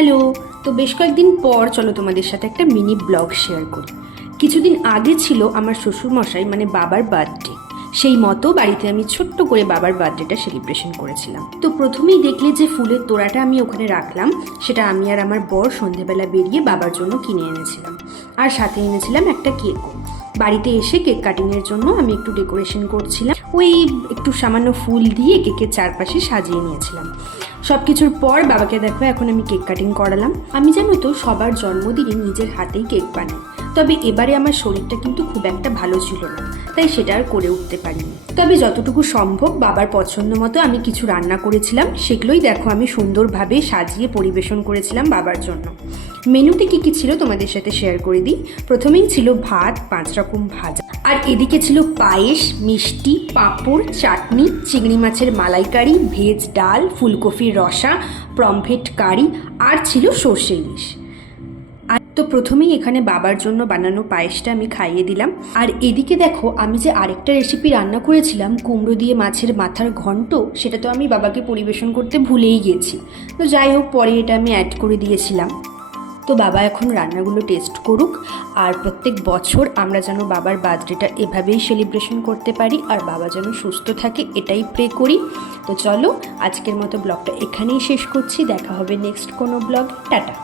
Hello. তো বেশ কয়েকদিন পর চলো তোমাদের সাথে একটা মিনি ব্লগ শেয়ার করি। কিছুদিন আগে ছিল আমার শ্বশুরমশাই মানে বাবার বার্থডে। সেই মতো বাড়িতে আমি ছোট্ট করে বাবার বার্থডেটা সেলিব্রেশন করেছিলাম। তো প্রথমেই দেখলে যে ফুলের তোড়াটা আমি ওখানে রাখলাম, সেটা আমি আর আমার বর সন্ধেবেলা বেরিয়ে বাবার জন্য কিনে এনেছিলাম। আর সাথে এনেছিলাম একটা কেকও। বাড়িতে এসে কেক কাটিংয়ের জন্য আমি একটু ডেকোরেশন করছিলাম, ওই একটু সামান্য ফুল দিয়ে কেকের চারপাশে সাজিয়ে নিয়েছিলাম। সব কিছুর পর বাবাকে দেখো এখন আমি কেক কাটিং করালাম। আমি জানো তো সবার জন্মদিনে নিজের হাতেই কেক বানাই, তবে এবারে আমার শরীরটা কিন্তু খুব একটা ভালো ছিল না, তাই সেটা আর করে উঠতে পারিনি। তবে যতটুকু সম্ভব বাবার পছন্দ মতো আমি কিছু রান্না করেছিলাম, সেগুলোই দেখো আমি সুন্দরভাবে সাজিয়ে পরিবেশন করেছিলাম বাবার জন্য। মেনুতে কী কী ছিল তোমাদের সাথে শেয়ার করে দিই। প্রথমেই ছিল ভাত, 5 রকম ভাজা, আর এদিকে ছিল পায়েস, মিষ্টি, পাঁপড়, চাটনি, চিংড়ি মাছের মালাইকারি, ভেজ ডাল, ফুলকপির রসা, পমফ্রেট কারি, আর ছিল সর্ষে ইলিশ। আর তো প্রথমেই এখানে বাবার জন্য বানানো পায়েসটা আমি খাইয়ে দিলাম। আর এদিকে দেখো আমি যে আরেকটা রেসিপি রান্না করেছিলাম, কুমড়ো দিয়ে মাছের মাথার ঘন্ট, সেটা তো আমি বাবাকে পরিবেশন করতে ভুলেই গেছি। তো যাই হোক, পরে এটা আমি অ্যাড করে দিয়েছিলাম। তো বাবা এখন রান্নাগুলো টেস্ট করুক, আর প্রত্যেক বছর আমরা যেন বাবার বার্থডেটা এভাবেই সেলিব্রেশন করতে পারি, আর বাবা যেন সুস্থ থাকে এটাই প্রে করি। তো চলো আজকের মতো ব্লগটা এখানেই শেষ করছি, দেখা হবে নেক্সট কোনো ব্লগ। টাটা।